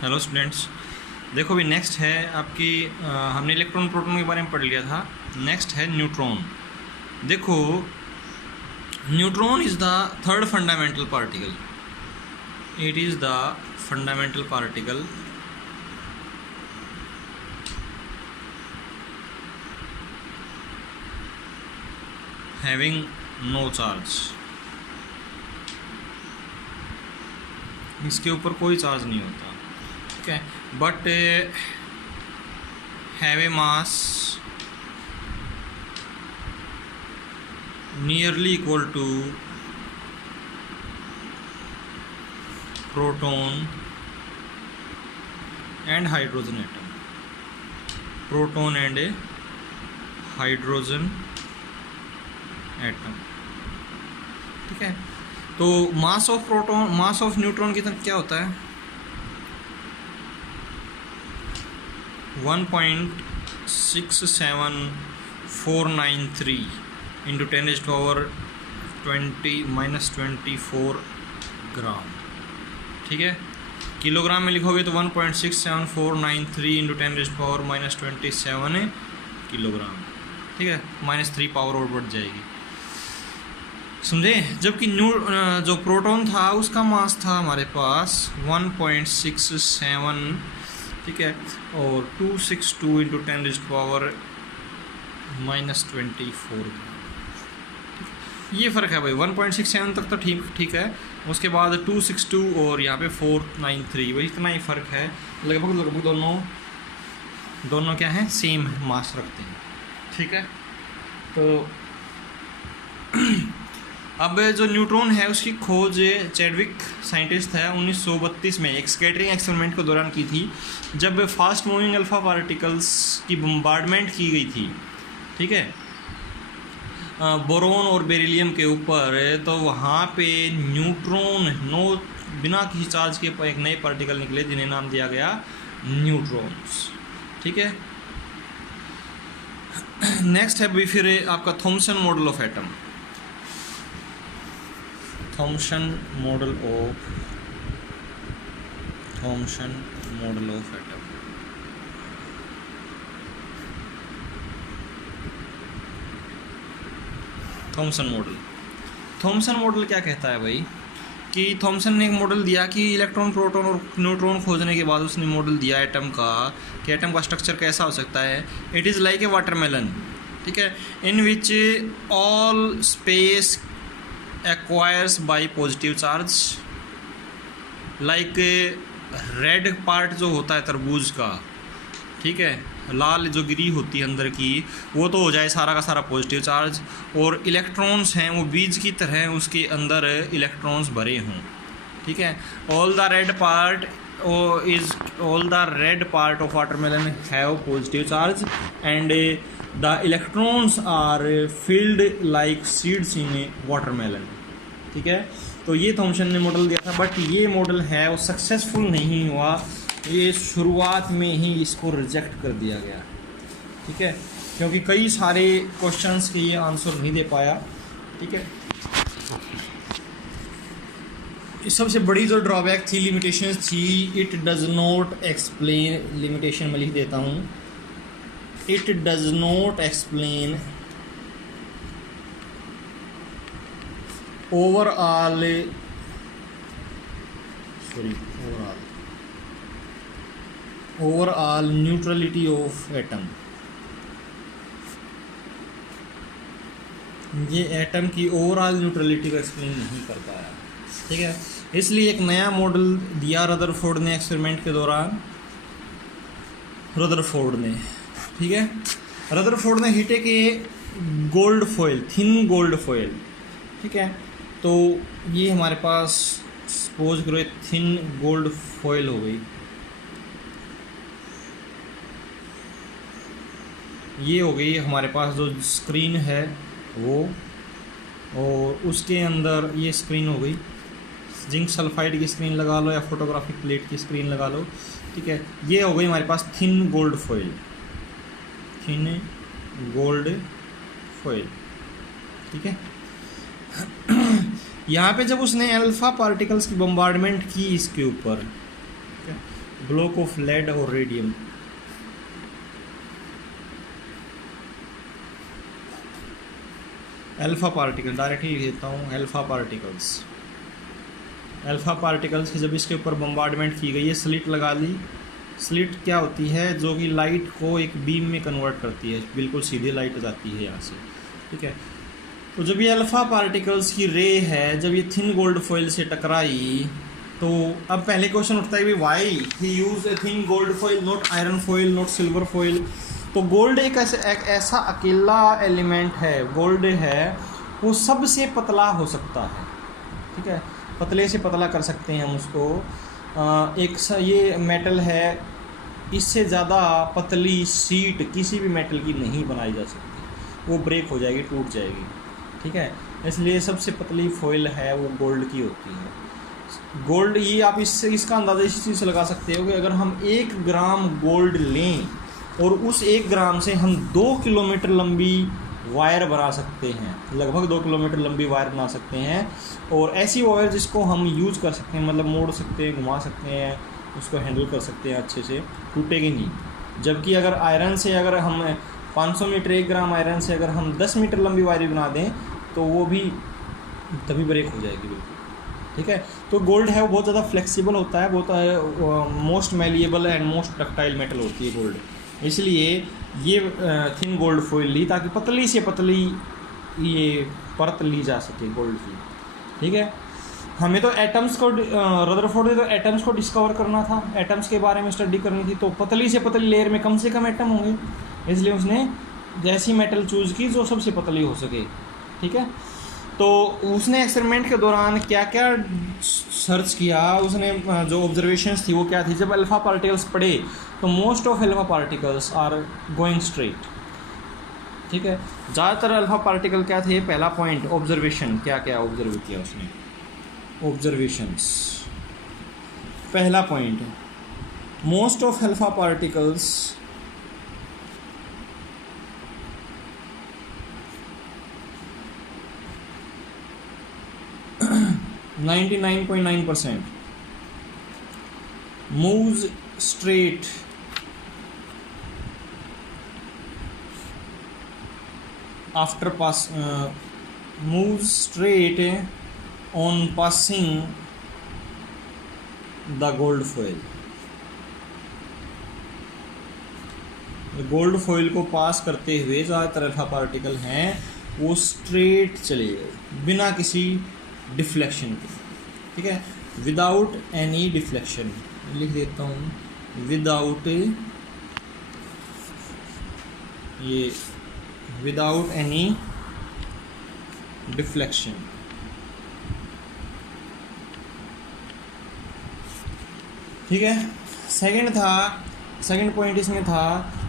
Hello students, देखो भी next है आपकी हमने इलेक्ट्रॉन प्रोटॉन के बारे में पढ़ लिया था। नेक्स्ट है न्यूट्रॉन। देखो, neutron is the third fundamental particle. It is the fundamental particle having no charge. इसके ऊपर कोई चार्ज नहीं होता, ठीक है, but have a mass nearly equal to proton and hydrogen atom. Proton and a hydrogen atom, ठीक है। तो mass of proton, mass of neutron की तरफ क्या होता है? 1.67493 इंटू 10⁻⁻24 ग्राम, ठीक है। किलोग्राम में लिखोगे तो 1.67493 इंटू 10⁻⁻27 किलोग्राम, ठीक है। -3 पावर और बढ़ जाएगी, समझे। जबकि जो प्रोटॉन था उसका मास था हमारे पास 1.67, ठीक है, और 262 इंटू 10⁻⁻24। ये फ़र्क है भाई। 1.67 तक तो ठीक है, उसके बाद 262 और यहाँ पे 493, वही इतना ही फ़र्क है। लगभग दोनों क्या है, सेम मास रखते हैं, ठीक है। तो अब जो न्यूट्रॉन है उसकी खोज चैडविक साइंटिस्ट है 1932 में एक स्कैटरिंग एक्सपेरिमेंट के दौरान की थी, जब फास्ट मूविंग अल्फा पार्टिकल्स की बम्बार्डमेंट की गई थी, ठीक है, बोरोन और बेरिलियम के ऊपर। तो वहाँ पे न्यूट्रॉन बिना किसी चार्ज के एक नए पार्टिकल निकले जिन्हें नाम दिया गया न्यूट्रॉन्स, ठीक है। नेक्स्ट है भी फिर आपका Thompson model of atom. Thompson model of atom. Thompson model क्या कहता है भाई कि थॉमसन ने एक मॉडल दिया कि इलेक्ट्रॉन, प्रोटॉन और न्यूट्रॉन खोजने के बाद उसने मॉडल दिया एटम का कि एटम का स्ट्रक्चर कैसा हो सकता है। It is like a watermelon, ठीक है, in which all space acquires by positive charge, like red part जो होता है तरबूज का, ठीक है, लाल जो गिरी होती है अंदर की, वो तो हो जाए सारा का सारा पॉजिटिव चार्ज, और इलेक्ट्रॉन्स हैं वो बीज की तरह उसके अंदर इलेक्ट्रॉन्स भरे हों, ठीक है। All the red part of watermelon have positive charge and the electrons are filled like seeds in a watermelon, ठीक है। तो ये थॉमसन ने मॉडल दिया था, बट ये मॉडल है वो सक्सेसफुल नहीं हुआ। ये शुरुआत में ही इसको रिजेक्ट कर दिया गया, ठीक है, क्योंकि कई सारे क्वेश्चंस के ये आंसर नहीं दे पाया, ठीक है। सबसे बड़ी जो ड्रॉबैक थी, लिमिटेशंस थी, it does not explain, limitation में लिख देता हूँ, it does not explain overall neutrality of atom। ये एटम की ओवरऑल न्यूट्रलिटी को एक्सप्लेन नहीं कर पाया, ठीक है। इसलिए एक नया मॉडल दिया रदरफोर्ड ने एक्सपेरिमेंट के दौरान, ठीक है। रदरफोर्ड ने हीटे के gold foil, thin gold foil, ठीक है। तो ये हमारे पास सपोज करो थिन गोल्ड फॉयल हो गई, ये हो गई हमारे पास जो स्क्रीन है वो, और उसके अंदर ये स्क्रीन हो गई, जिंक सल्फाइड की स्क्रीन लगा लो या फोटोग्राफिक प्लेट की स्क्रीन लगा लो, ठीक है। ये हो गई हमारे पास थिन गोल्ड फॉयल, ठीक है। यहाँ पे जब उसने अल्फ़ा पार्टिकल्स की बम्बार्डमेंट की इसके ऊपर, ब्लॉक ऑफ लेड और रेडियम। अल्फा पार्टिकल डायरेक्ट ही देता हूँ, अल्फा पार्टिकल्स। अल्फा पार्टिकल्स की जब इसके ऊपर बम्बार्डमेंट की गई है, स्लिट लगा ली। स्लिट क्या होती है, जो कि लाइट को एक बीम में कन्वर्ट करती है, बिल्कुल सीधी लाइट जाती है यहाँ से, ठीक है। तो जब ये अल्फा पार्टिकल्स की रे है, जब ये थिन गोल्ड फॉइल से टकराई, तो अब पहले क्वेश्चन उठता है कि why he use a thin gold foil, not iron foil, not silver foil. तो गोल्ड एक ऐसा अकेला एलिमेंट है, गोल्ड है, वो सबसे पतला हो सकता है, ठीक है, पतले से पतला कर सकते हैं हम उसको। ये मेटल है, इससे ज़्यादा पतली शीट किसी भी मेटल की नहीं बनाई जा सकती, वो ब्रेक हो जाएगी, टूट जाएगी, ठीक है। इसलिए सबसे पतली फॉइल है वो गोल्ड की होती है। गोल्ड, ये आप इसका अंदाज़ा इसी चीज़ से लगा सकते हो कि अगर हम 1 ग्राम गोल्ड लें और उस 1 ग्राम से हम 2 किलोमीटर लंबी वायर बना सकते हैं, लगभग 2 किलोमीटर लंबी वायर बना सकते हैं। और ऐसी वायर जिसको हम यूज़ कर सकते हैं, मतलब मोड़ सकते हैं, घुमा सकते हैं, उसको हैंडल कर सकते हैं अच्छे से, टूटेगी नहीं। जबकि अगर आयरन से, अगर हम 500 मीटर 1 ग्राम आयरन से अगर हम 10 मीटर लंबी वायर बना दें तो वो भी तभी ब्रेक हो जाएगी बिल्कुल, ठीक है। तो गोल्ड है वो बहुत ज़्यादा फ्लेक्सिबल होता है, बहुत most malleable and most ductile metal होती है गोल्ड। इसलिए ये थिन गोल्ड फॉइल ली ताकि पतली से पतली ये परत ली जा सके गोल्ड की, ठीक है। हमें तो एटम्स को, रदरफोर्ड ने तो एटम्स को डिस्कवर करना था, एटम्स के बारे में स्टडी करनी थी, तो पतली से पतली लेयर में कम से कम एटम होंगे, इसलिए उसने ऐसी मेटल चूज़ की जो सबसे पतली हो सके, ठीक है। तो उसने एक्सपेरिमेंट के दौरान क्या क्या सर्च किया, उसने जो ऑब्जर्वेशंस थी वो क्या थी, जब अल्फा पार्टिकल्स पड़े तो most of alpha particles are going straight, ठीक है। ज़्यादातर अल्फा पार्टिकल क्या थे, पहला पॉइंट ऑब्जर्वेशन, क्या क्या ऑब्जर्व किया उसने, ऑब्जर्वेशंस। पहला point, most of alpha particles (99.9%) moves straight after moves straight on passing the gold foil। Gold foil को पास करते हुए ज़्यादातर अल्फा पार्टिकल हैं वो स्ट्रेट चले गए बिना किसी डिफ्लेक्शन के, ठीक है, विदाउट एनी डिफ्लेक्शन। लिख देता हूँ, विदाउट एनी डिफ्लेक्शन, ठीक है। सेकंड पॉइंट इसमें था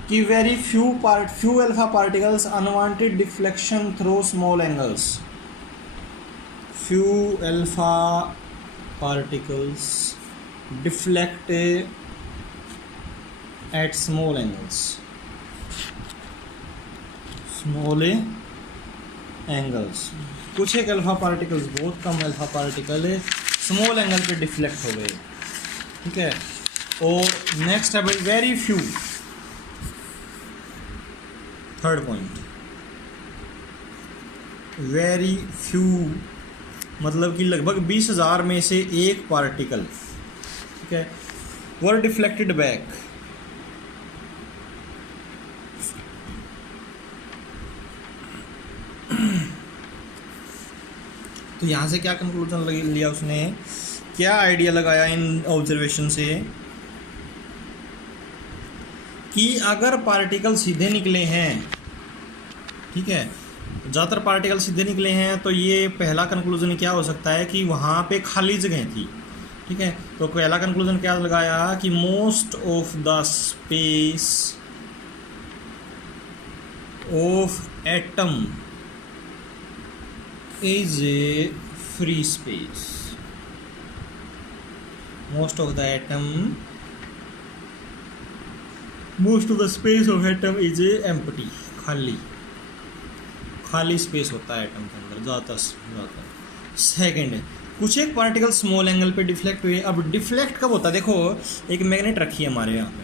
कि very few alpha particles unwanted deflection through small angles. Few alpha particles deflect at small angles। कुछ एक अल्फा पार्टिकल्स, बहुत कम अल्फा पार्टिकल स्मॉल एंगल पे डिफ्लेक्ट हो गए, ठीक है। और नेक्स्ट है भाई very few, third point, very few मतलब कि लगभग 20,000 में से एक पार्टिकल, ठीक है, वर डिफ्लेक्टेड बैक। तो यहाँ से क्या कंक्लूजन लिया उसने, क्या आइडिया लगाया इन ऑब्जर्वेशन से कि अगर पार्टिकल सीधे निकले हैं, ठीक है, ज़्यादातर पार्टिकल सीधे निकले हैं, तो ये पहला कंक्लूजन क्या हो सकता है कि वहाँ पे खाली जगह थी, ठीक है। तो पहला कंक्लूजन क्या लगाया कि most of the space of atom is a free space. Most of the space of atom is a empty, खाली स्पेस होता है एटम के अंदर ज़्यादातर। सेकेंड, कुछ एक पार्टिकल स्मॉल एंगल पे डिफ्लेक्ट हुए। अब डिफ्लेक्ट कब होता है, देखो एक मैग्नेट रखी है हमारे यहाँ पे,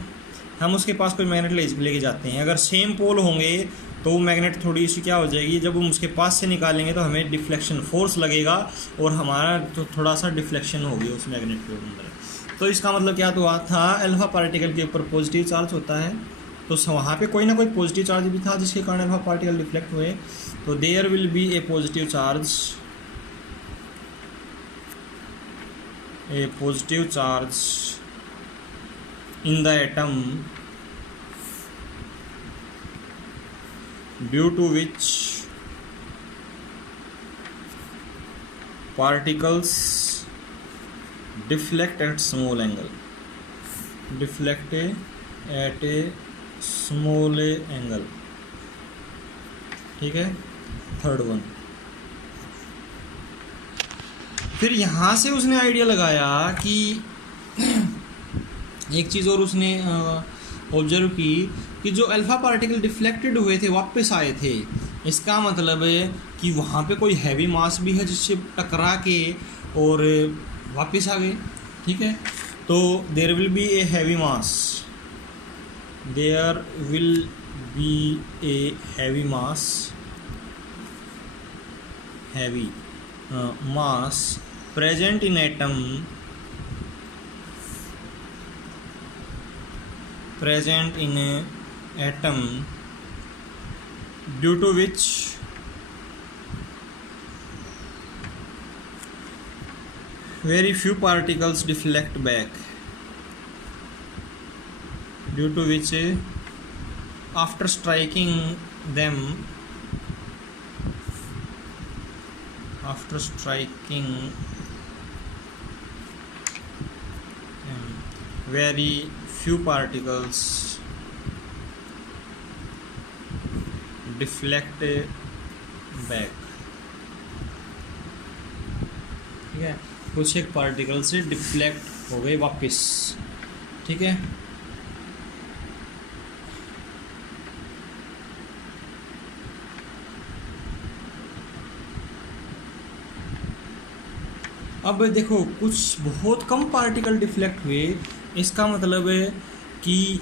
हम उसके पास कोई मैग्नेट लेके जाते हैं, अगर सेम पोल होंगे तो वो मैग्नेट थोड़ी सी क्या हो जाएगी, जब हम उसके पास से निकालेंगे तो हमें डिफ्लेक्शन फोर्स लगेगा और हमारा तो थोड़ा सा डिफ्लेक्शन होगी उस मैग्नेट के अंदर। तो इसका मतलब क्या तो था, अल्फा पार्टिकल के ऊपर पॉजिटिव चार्ज होता है, तो वहाँ पे कोई ना कोई पॉजिटिव चार्ज भी था जिसके कारण अल्फा पार्टिकल डिफ्लेक्ट हुए। तो there will be a positive charge, a positive charge in the atom due to which particles deflect at small angle, deflect at a small angle, ठीक है, थर्ड वन। फिर यहाँ से उसने आइडिया लगाया कि एक चीज़ और उसने ऑब्जर्व की कि जो अल्फ़ा पार्टिकल डिफ्लेक्टेड हुए थे वापस आए थे, इसका मतलब है कि वहाँ पे कोई हैवी मास भी है जिससे टकरा के और वापस आ गए, ठीक है। तो there will be a heavy mass, there will be a heavy mass, heavy mass present in atom, present in a atom due to which very few particles deflect back, due to which after striking them, after striking very few particles deflect back, ठीक है, कुछ एक particle से deflect हो गए वापस, ठीक है। अब देखो कुछ बहुत कम पार्टिकल डिफ्लेक्ट हुए, इसका मतलब है कि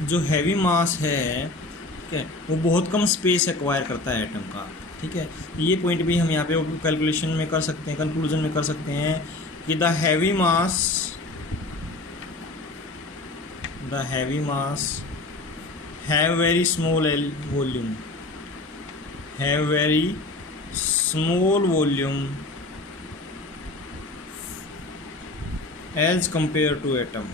जो हैवी मास है, ठीक है, वो बहुत कम स्पेस एक्वायर करता है एटम का, ठीक है। ये पॉइंट भी हम यहाँ पे कैलकुलेशन में कर सकते हैं, कंक्लूजन में कर सकते हैं कि the heavy mass have very small volume, have very small volume as compare to atom,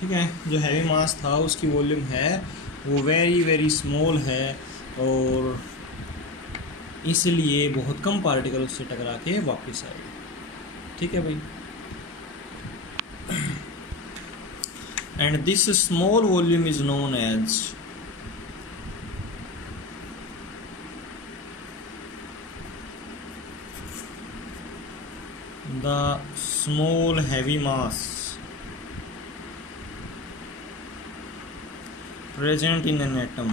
ठीक है। जो हैवी मास था उसकी वॉल्यूम है वो वेरी वेरी स्मॉल है और इसलिए बहुत कम पार्टिकल उससे टकरा के वापस आए, ठीक है भाई। And this small volume is known as the small heavy mass present in an atom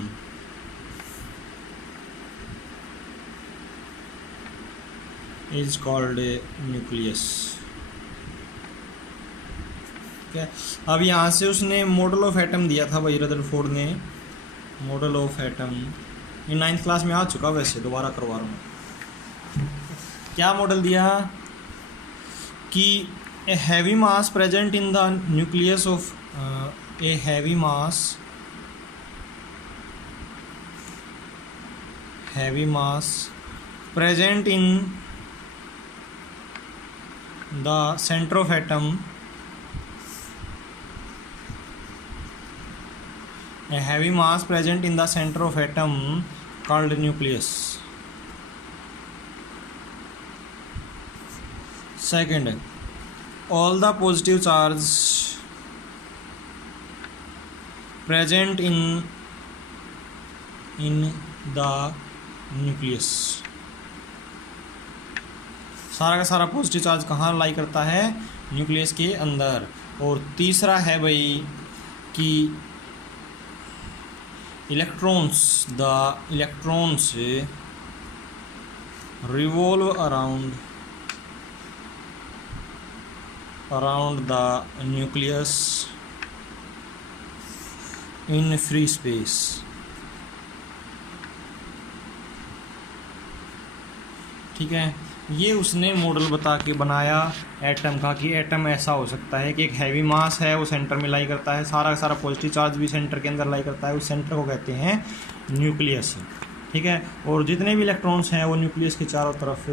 is called a nucleus, ठीक है। अब यहाँ से उसने मॉडल ऑफ एटम दिया था भाई रदरफोर्ड ने, मॉडल ऑफ एटम, ये 9th क्लास में आ चुका, वैसे दोबारा करवा रहा हूँ। क्या मॉडल दिया कि ए heavy mass present in the nucleus of A heavy mass present in the center of atom, a heavy mass present in the center of atom called nucleus. Second, all the positive charge present in the nucleus, सारा का सारा positive charge कहाँ लाई करता है, nucleus के अंदर। और तीसरा है भाई कि electrons revolve around the nucleus in free space. ठीक है, ये उसने मॉडल बता के बनाया एटम का कि एटम ऐसा हो सकता है कि एक हैवी मास है वो सेंटर में लाई करता है, सारा का सारा पॉजिटिव चार्ज भी सेंटर के अंदर लाई करता है, उस सेंटर को कहते हैं न्यूक्लियस। ठीक है, और जितने भी इलेक्ट्रॉन्स हैं वो न्यूक्लियस के चारों तरफ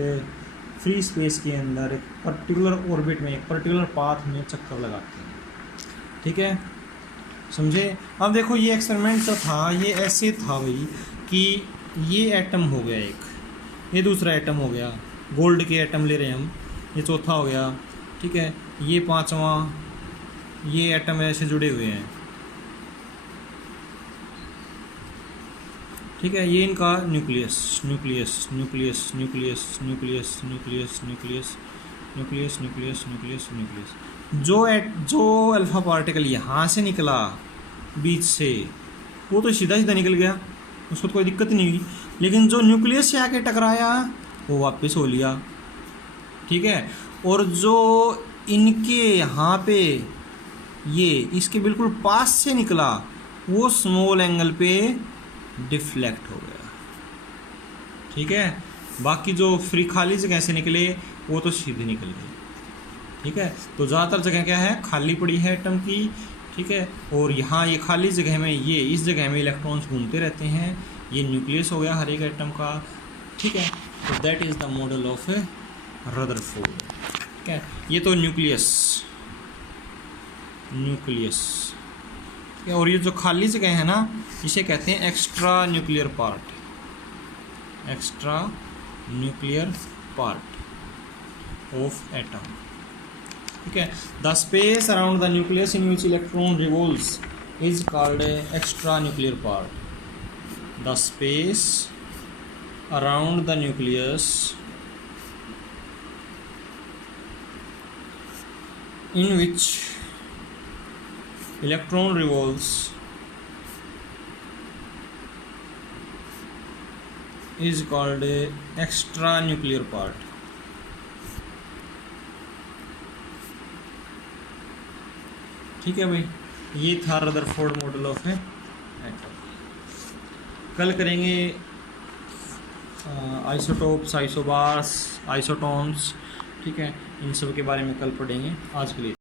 फ्री स्पेस के अंदर एक पर्टिकुलर ऑर्बिट में, एक पर्टिकुलर पाथ में चक्कर लगाते हैं। ठीक है, समझे। अब देखो ये एक्सपेरिमेंट जो था ये ऐसे था भाई कि ये एटम हो गया एक, ये दूसरा एटम हो गया, गोल्ड के एटम ले रहे हैं हम, ये चौथा हो गया। ठीक है, ये पांचवा, ये एटम ऐसे जुड़े हुए हैं। ठीक है, ये इनका nucleus nucleus nucleus nucleus nucleus nucleus nucleus nucleus nucleus nucleus nucleus. जो अल्फा पार्टिकल यहाँ से निकला बीच से, वो तो सीधा सीधा निकल गया, उसको तो कोई दिक्कत नहीं हुई। लेकिन जो न्यूक्लियस से आके टकराया वो वापस हो लिया। ठीक है, और जो इनके यहाँ पे ये इसके बिल्कुल पास से निकला वो स्मॉल एंगल पे डिफ्लेक्ट हो गया। ठीक है, बाकी जो फ्री खाली जगह से निकले वो तो सीधे निकल गए। ठीक है, तो ज़्यादातर जगह क्या है, खाली पड़ी है एटम की। ठीक है, और यहाँ ये खाली जगह में, ये इस जगह में इलेक्ट्रॉन्स घूमते रहते हैं, ये न्यूक्लियस हो गया हर एक एटम का। ठीक है, तो that is the model of Rutherford. ठीक है, ये तो न्यूक्लियस। और ये जो खाली जगह है ना, इसे कहते हैं extra nuclear part, extra nuclear part of atom. ठीक है, the space around the nucleus in which electron revolves is called extra nuclear part. The space around the nucleus in which electron revolves is called a extra nuclear part। ठीक है भाई, ये था Rutherford model of atom. कल करेंगे isotopes, isobars, isotones. ठीक है, इन सब के बारे में कल पढ़ेंगे। आज के लिए